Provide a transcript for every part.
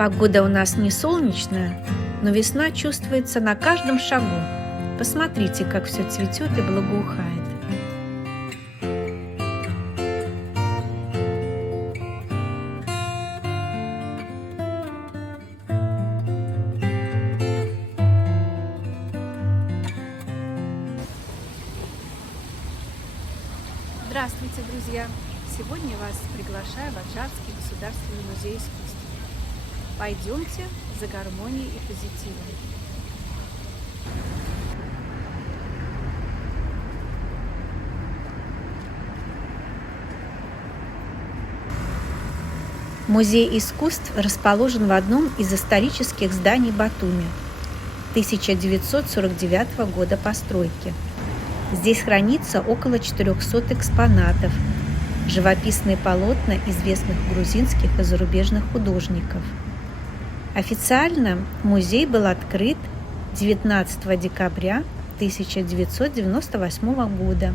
Погода у нас не солнечная, но весна чувствуется на каждом шагу. Посмотрите, как все цветет и благоухает. Здравствуйте, друзья! Сегодня вас приглашаю в Аджарский государственный музей искусств. Пойдемте за гармонией и позитивом. Музей искусств расположен в одном из исторических зданий Батуми 1949 года постройки. Здесь хранится около 400 экспонатов, живописные полотна известных грузинских и зарубежных художников. Официально музей был открыт 19 декабря 1998 года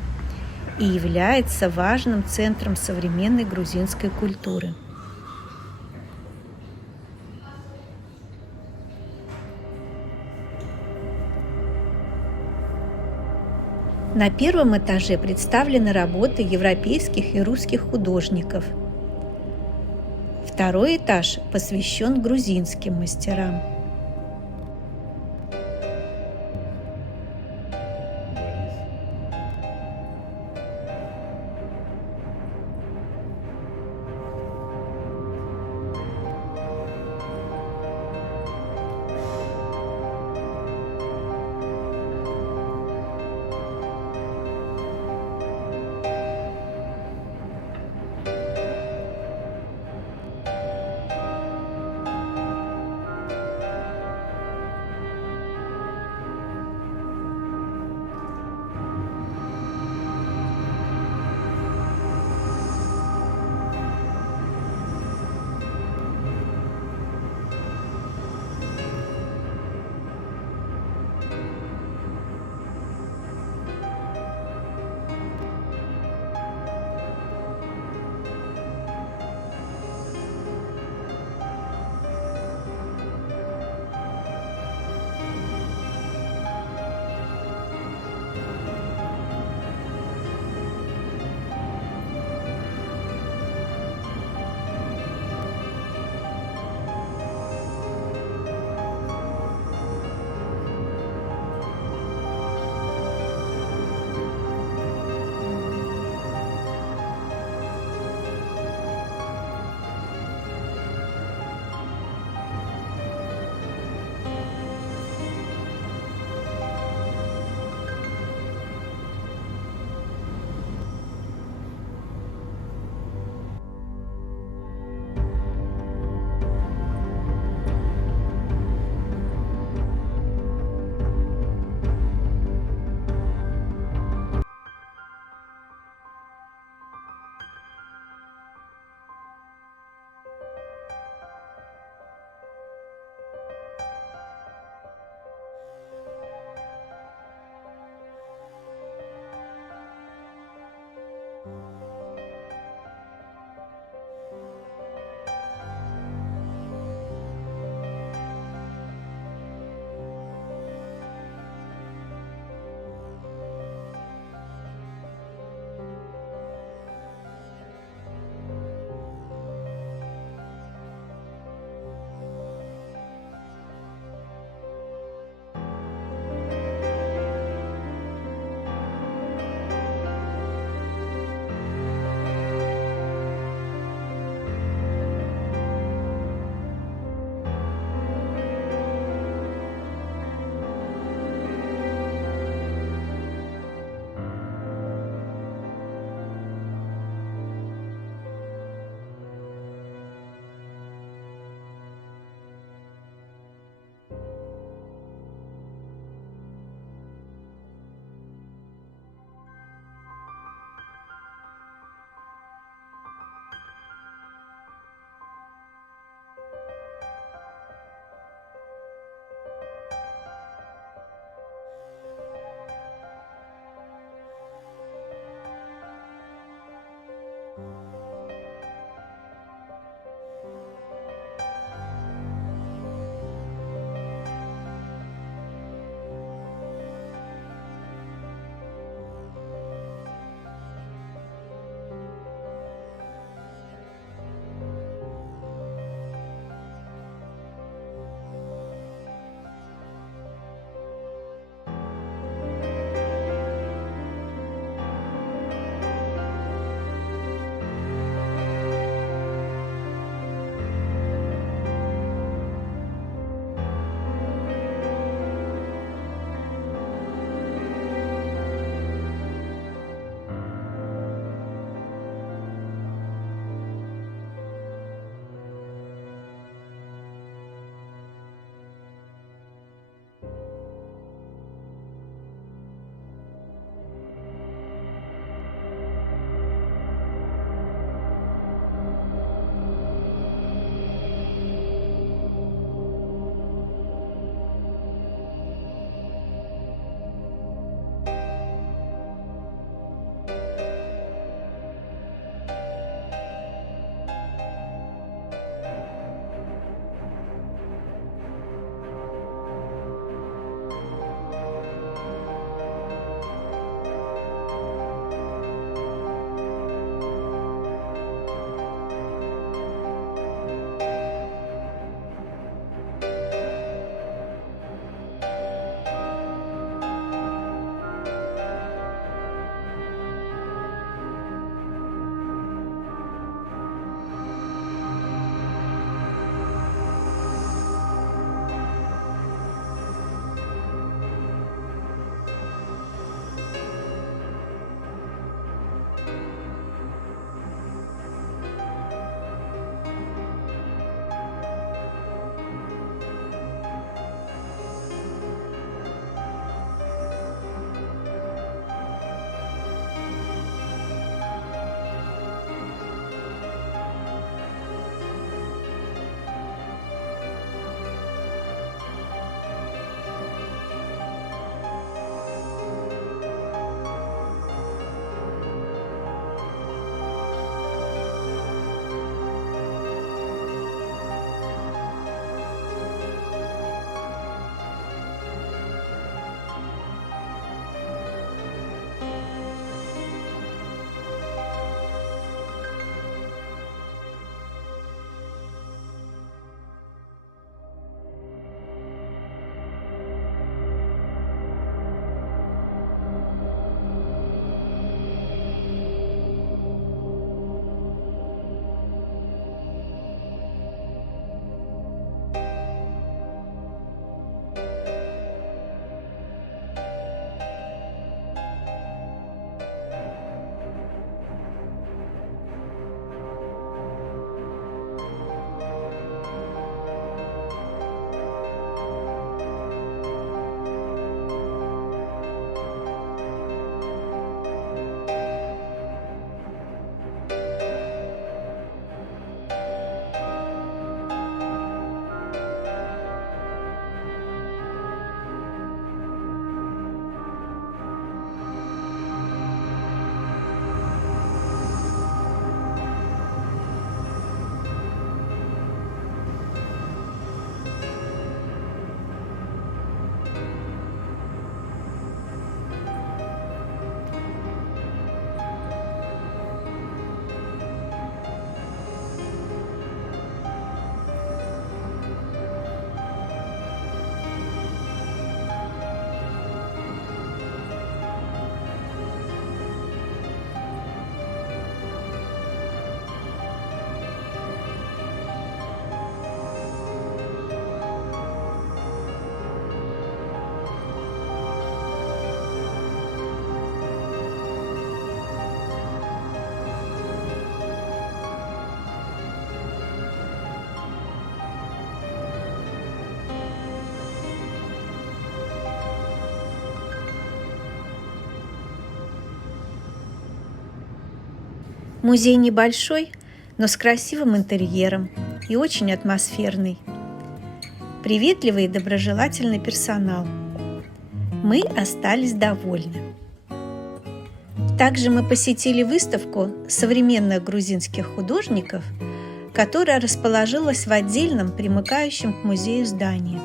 и является важным центром современной грузинской культуры. На первом этаже представлены работы европейских и русских художников. Второй этаж посвящен грузинским мастерам. Музей небольшой, но с красивым интерьером и очень атмосферный. Приветливый и доброжелательный персонал. Мы остались довольны. Также мы посетили выставку современных грузинских художников, которая расположилась в отдельном, примыкающем к музею здании.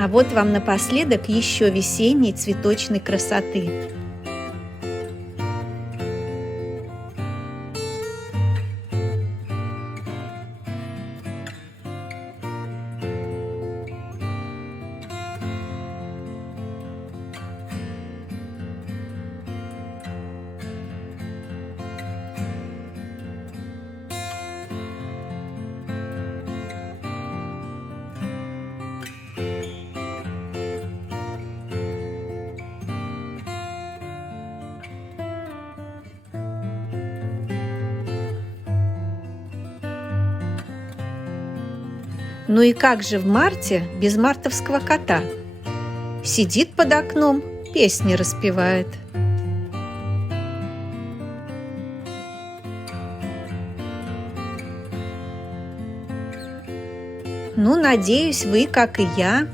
А вот вам напоследок еще весенней цветочной красоты. Ну и как же в марте без мартовского кота? Сидит под окном, песни распевает. Ну, надеюсь, вы, как и я,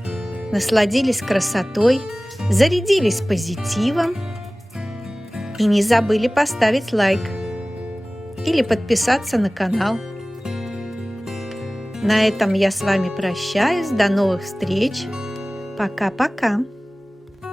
насладились красотой, зарядились позитивом и не забыли поставить лайк или подписаться на канал. На этом я с вами прощаюсь. До новых встреч. Пока-пока.